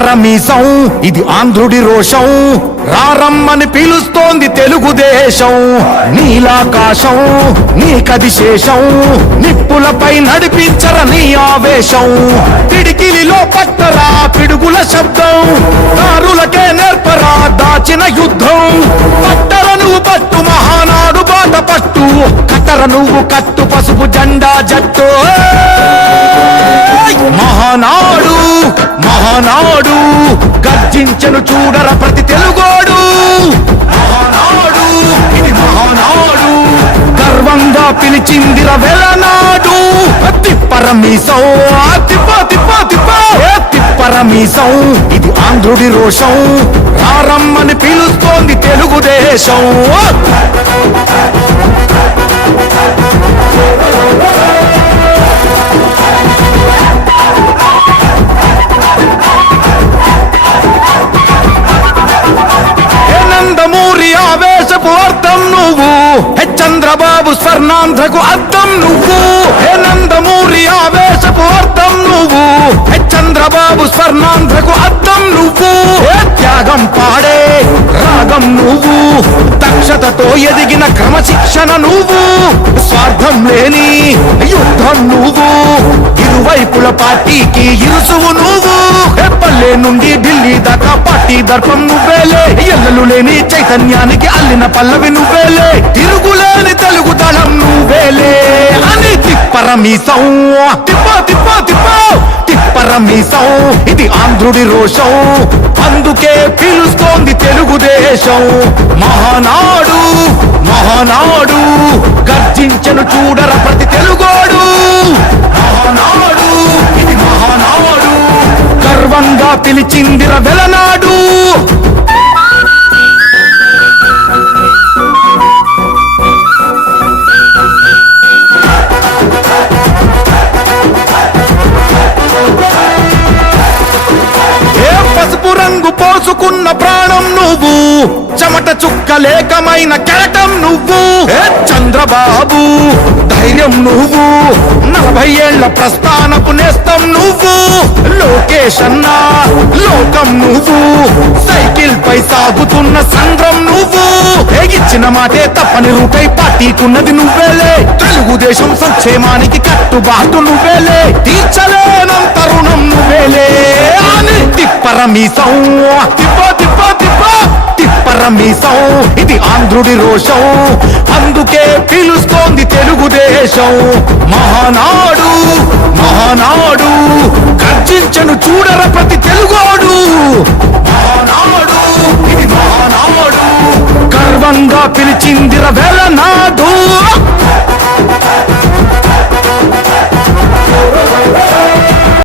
తిప్పరమీసం ఇది ఆంధ్రుడి రోషం రారమ్మని పిలుస్తోంది తెలుగుదేశం నీలాకాశం నీకది శేషం నిప్పులపై నడిపించర నీ ఆవేశం పిడికిలిలో పట్టరా పిడుగుల శబ్దం దారులకే నేర్పరా దాచిన యుద్ధం పట్టర నువ్వు పట్టు మహానాడు బాట పట్టు కట్టర నువ్వు కట్టు పసుపు జెండా జట్టు మహానాడు మహానాడు గర్జించను చూడర ప్రతి తెలుగోడు మహానాడు ఇది మహానాడు గర్వంగా పిలిచిందిర వెలనాడు తిప్పరమీసం తిప్పరమీసం ఇది ఆంధ్రుడి రోషం రారమ్మని పిలుస్తోంది తెలుగుదేశం ఆవేశపు అర్థం నువ్వు చంద్రబాబు స్వర్ణాంధ్రకు అర్థం నువ్వు నందమూరి ఆవేశపు అర్థం నువ్వు చంద్రబాబు స్వర్ణాంధ్రకు అర్థం నువ్వు త్యాగం పాడే రాగం నువ్వు దక్షతతో ఎదిగిన క్రమశిక్షణ నువ్వు స్వార్థం లేని యుద్ధం నువ్వు ఇరువైపుల పార్టీకి ఇరుసువు నువ్వు పల్లె నుండి ఢిల్లీ దాకా పార్టీ దర్పం నువ్వేలే ఎల్లలు లేని చైతన్యానికి అల్లిన పల్లవి నువ్వేలే తిరుగులేని తెలుగు దళం నువ్వేలే అని తిప్పరమీసం తిప్పరమీసం ఇది ఆంధ్రుడి రోషం అందుకే పిలుస్తోంది తెలుగుదేశం మహానాడు మహానాడు గర్జించను చూడర ప్రతి తెలుగోడు మహానాడు ఇది మహానాడు గర్వంగా పిలిచిందిర వెలనాడు పసుపు రంగు పోసుకున్న ప్రాణం నువ్వు చెమట చుక్కలేకమైన కెరటం నువ్వు చంద్రబాబు ధైర్యం నువ్వు 40 ఏళ్ల ప్రస్థానపు నేస్తం నువ్వు లోకేష్ అన్నా లోకం నువ్వు సైకిల్ పై సాగుతున్న సంద్రం నువ్వు ఇచ్చిన మాటే తప్పని రూపై పార్టీకున్నది నువ్వేలే తెలుగుదేశం సంక్షేమానికి కట్టుబాటు నువ్వేలే తీర్చలేనంత రుణం నువ్వేలే అని తిప్పరమీసం తిప్పరమీసం ఇది ఆంధ్రుడి రోషం అందుకే పిలుస్తోంది తెలుగుదేశం మహానాడు మహానాడు గర్జించను చూడర ప్రతి తెలుగోడు మహానాడు ఇది మహానాడు గర్వంగా పిలిచిందిర వెలనాడు